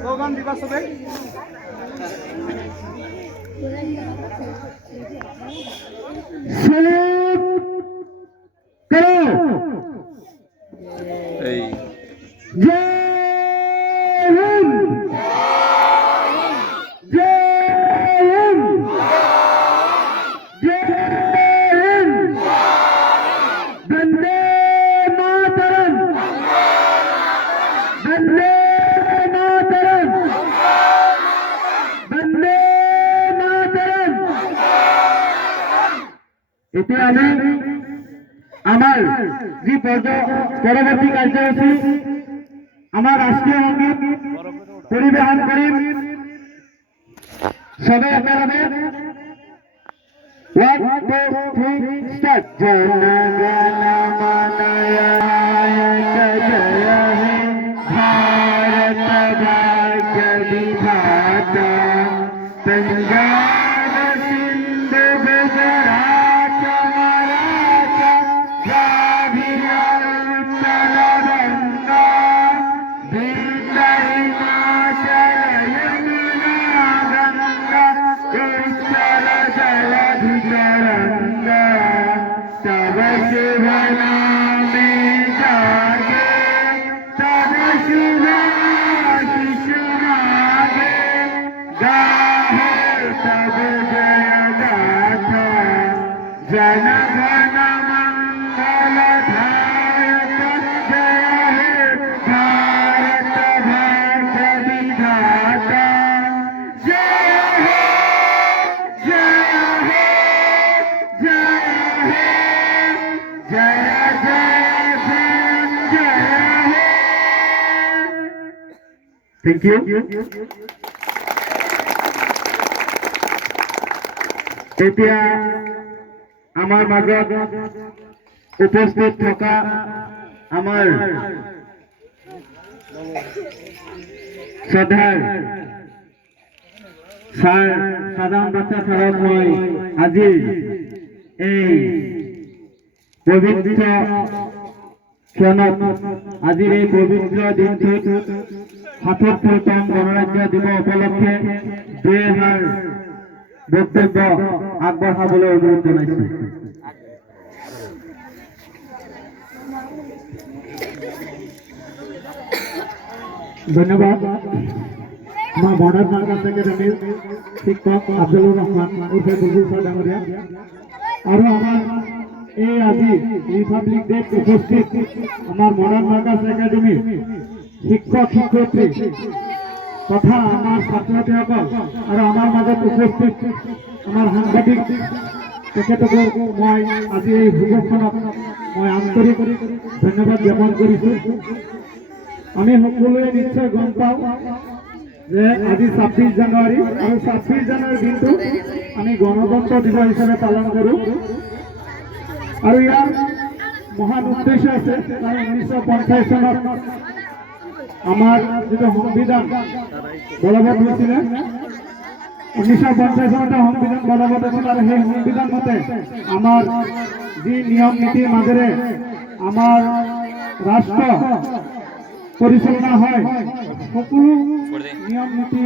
Slogan দিবা সবাই। এই এতিয়া আমি আমার যে পরবর্তী কার্যসূচী আমার রাষ্ট্রীয় সঙ্গীত পরিবেশন করিম সবাই একেলগে 1 2 3 স্টার্ট। জনগণ মনয়নায়ক জয় হে ভারত ভাগ্য বিধাতা पंजाब सिंध गुजरात मराठा द्राविड़ उत्कल गंगा गंगा हिमाचल यमुना गंगा उच्चल जलधि तरंगा तब शुभ नामे जागे तब शुभ आशीष मागे गाहे तब जय गाथा जन गण मंगल धायक जय हे भारत भाग्य विधाता जय हे जय हे जय हे जय जय जय हे। Thank you. এতিয়া আমার মাজত উপস্থিত থকা আমার শ্রদ্ধার স্যার সাধারণ বাচ্চা ছাড়াও মই আজি এই পবিত্র ক্ষণত আজিৰ এই পবিত্র দিনটোত ৭৭তম গণৰাজ্য দিৱস উপলক্ষে ২০০০ বক্তব্য আগবঢ়াবলৈ অনুৰোধ জনাইছো। ধন্যবাদ। আমার মডার্ন মার্কাস একাডেমির শিক্ষক আব্দুল রহমান উর্ফে বুলবুল স্যার ডাঙরিয়া আর আমার এই আজি রিপাবলিক ডে উপস্থিত আমার মডার্ন মার্কাস একাডেমির শিক্ষক শিক্ষয়িত্রী তথা আমার ছাত্রছাত্রীসকল আর আমার মাজত উপস্থিত আমার সাংবাদিক তেখেতক মই আজি এই সুযোগখনত মই আন্তরিক ধন্যবাদ জ্ঞাপন কৰিছো। আমি সকলোৱে নিশ্চয় গম পাওঁ যে আজি ২৬ জানুৱাৰী আৰু ২৬ জানুৱাৰীৰ দিনটো আমি গণতন্ত্ৰ দিৱস হিচাপে পালন কৰোঁ আৰু ইয়াৰ মহান উদ্দেশ্য আছে কাৰণ ১৯৫০ চনত আমার যেটা সংবিধান বলবৎ হয়েছিল ১৯৫০ চনতে সংবিধান বলবৎ আছিল আর সেই সংবিধান মতে আমার যে নিয়ম নীতির মাজেৰে আমার রাষ্ট্র পরিচালনা হয় সকলো নিয়ম নীতি